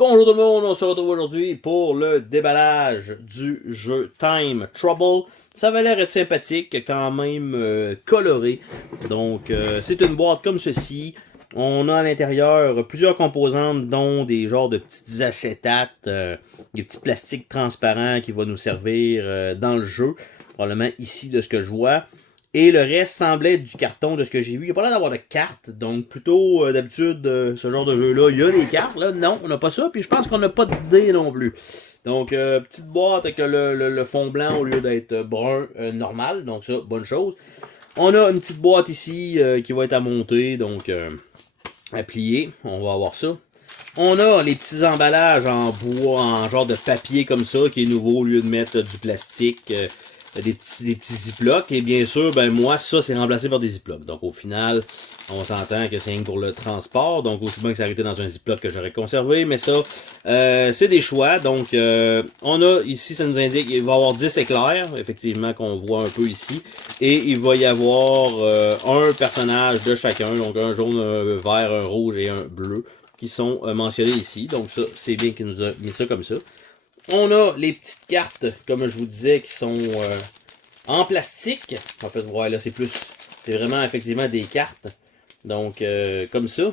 Bonjour tout le monde, on se retrouve aujourd'hui pour le déballage du jeu Time Trouble. Ça avait l'air être sympathique, quand même coloré. Donc c'est une boîte comme ceci. On a à l'intérieur plusieurs composantes, dont des genres de petites acétates, des petits plastiques transparents qui vont nous servir dans le jeu. Probablement ici de ce que je vois. Et le reste semblait être du carton de ce que j'ai vu. Il n'y a pas l'air d'avoir de cartes. Donc plutôt d'habitude, ce genre de jeu-là, il y a des cartes. Là, non, on n'a pas ça. Puis je pense qu'on n'a pas de dés non plus. Donc petite boîte avec le fond blanc au lieu d'être brun normal. Donc ça, bonne chose. On a une petite boîte ici qui va être à monter. Donc à plier. On va avoir ça. On a les petits emballages en bois, en genre de papier comme ça, qui est nouveau au lieu de mettre du plastique. Des petits ziplocs. Et bien sûr, ben moi, ça, c'est remplacé par des ziplocs. Donc au final, on s'entend que c'est rien pour le transport. Donc aussi bien que ça aurait été dans un ziploc que j'aurais conservé. Mais ça, c'est des choix. Donc on a ici, ça nous indique qu'il va y avoir 10 éclairs, effectivement, qu'on voit un peu ici. Et il va y avoir un personnage de chacun. Donc un jaune, un vert, un rouge et un bleu qui sont mentionnés ici. Donc ça, c'est bien qu'il nous a mis ça comme ça. On a les petites cartes, comme je vous disais, qui sont en plastique. En fait, voilà, c'est vraiment effectivement des cartes. Donc, comme ça.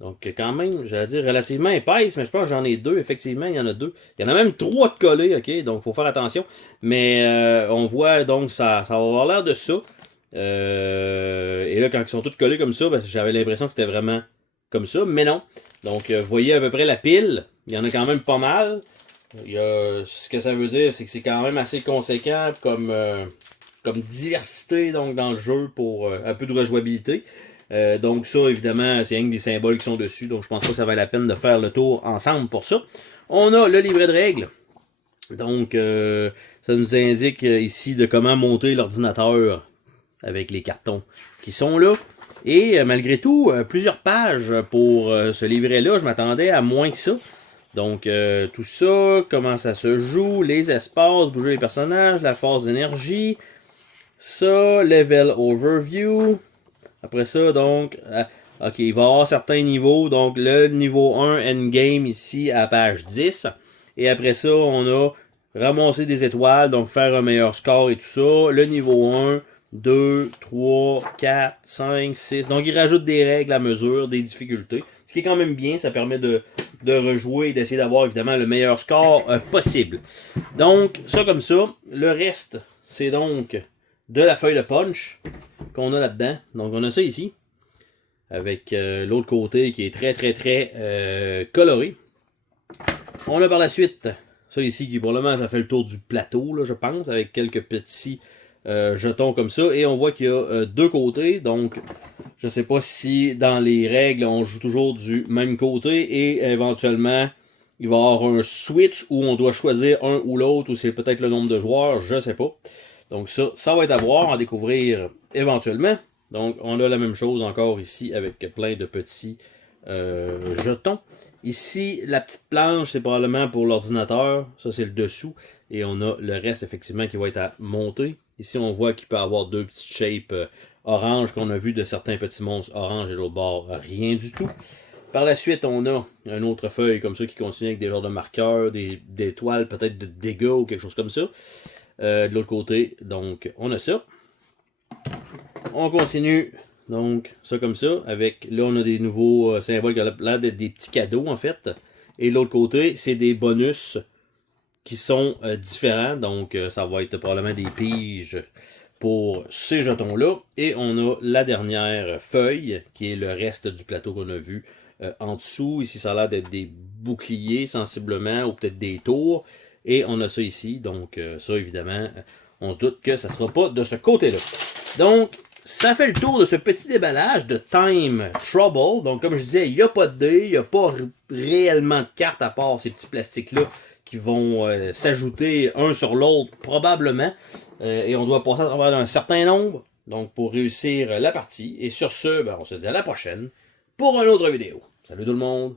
Donc, quand même, j'allais dire relativement épaisse, mais je pense que j'en ai deux. Effectivement, il y en a deux. Il y en a même trois de collés, ok? Donc, il faut faire attention. Mais on voit, donc, ça va avoir l'air de ça. Et là, quand ils sont tous collés comme ça, ben, j'avais l'impression que c'était vraiment comme ça, mais non. Donc, vous voyez à peu près la pile. Il y en a quand même pas mal. Ce que ça veut dire, c'est que c'est quand même assez conséquent comme diversité donc, dans le jeu pour un peu de rejouabilité. Donc ça, évidemment, c'est rien que des symboles qui sont dessus. Donc je pense pas que ça vaut la peine de faire le tour ensemble pour ça. On a le livret de règles. Donc ça nous indique ici de comment monter l'ordinateur avec les cartons qui sont là. Et malgré tout, plusieurs pages pour ce livret-là. Je m'attendais à moins que ça. Donc, tout ça, comment ça se joue, les espaces, bouger les personnages, la force d'énergie, ça, level overview. Après ça, donc, ok, il va y avoir certains niveaux. Donc, le niveau 1 endgame ici à page 10. Et après ça, on a ramasser des étoiles, donc faire un meilleur score et tout ça. Le niveau 1, 2, 3, 4, 5, 6. Donc, il rajoute des règles à mesure, des difficultés. Ce qui est quand même bien, ça permet de rejouer et d'essayer d'avoir évidemment le meilleur score possible. Donc, ça comme ça. Le reste, c'est donc de la feuille de punch qu'on a là-dedans. Donc, on a ça ici. Avec l'autre côté qui est très, très, très coloré. On a par la suite ça ici qui probablement ça fait le tour du plateau, là, je pense, avec quelques petits jetons comme ça. Et on voit qu'il y a deux côtés. Donc, je ne sais pas si dans les règles, on joue toujours du même côté. Et éventuellement, il va y avoir un switch où on doit choisir un ou l'autre. Ou c'est peut-être le nombre de joueurs, je ne sais pas. Donc ça va être à voir, à découvrir éventuellement. Donc, on a la même chose encore ici avec plein de petits jetons. Ici, la petite planche, c'est probablement pour l'ordinateur. Ça, c'est le dessous. Et on a le reste, effectivement, qui va être à monter. Ici, on voit qu'il peut y avoir deux petites shapes orange qu'on a vu de certains petits monstres orange et l'autre bord, rien du tout. Par la suite, on a une autre feuille comme ça qui continue avec des genres de marqueurs, des étoiles, peut-être de dégâts ou quelque chose comme ça. De l'autre côté, donc, on a ça. On continue. Donc, ça comme ça. Avec, là, on a des nouveaux symboles qui ont l'air d'être des petits cadeaux, en fait. Et de l'autre côté, c'est des bonus qui sont différents. Donc, ça va être probablement des piges pour ces jetons-là. Et on a la dernière feuille, qui est le reste du plateau qu'on a vu en dessous. Ici, ça a l'air d'être des boucliers, sensiblement, ou peut-être des tours. Et on a ça ici. Donc, ça, évidemment, on se doute que ça ne sera pas de ce côté-là. Donc, ça fait le tour de ce petit déballage de Time Trouble. Donc, comme je disais, il n'y a pas de dés, il n'y a pas réellement de cartes à part ces petits plastiques-là qui vont s'ajouter un sur l'autre, probablement. Et on doit passer à travers un certain nombre, donc pour réussir la partie. Et sur ce, ben, on se dit à la prochaine pour une autre vidéo. Salut tout le monde!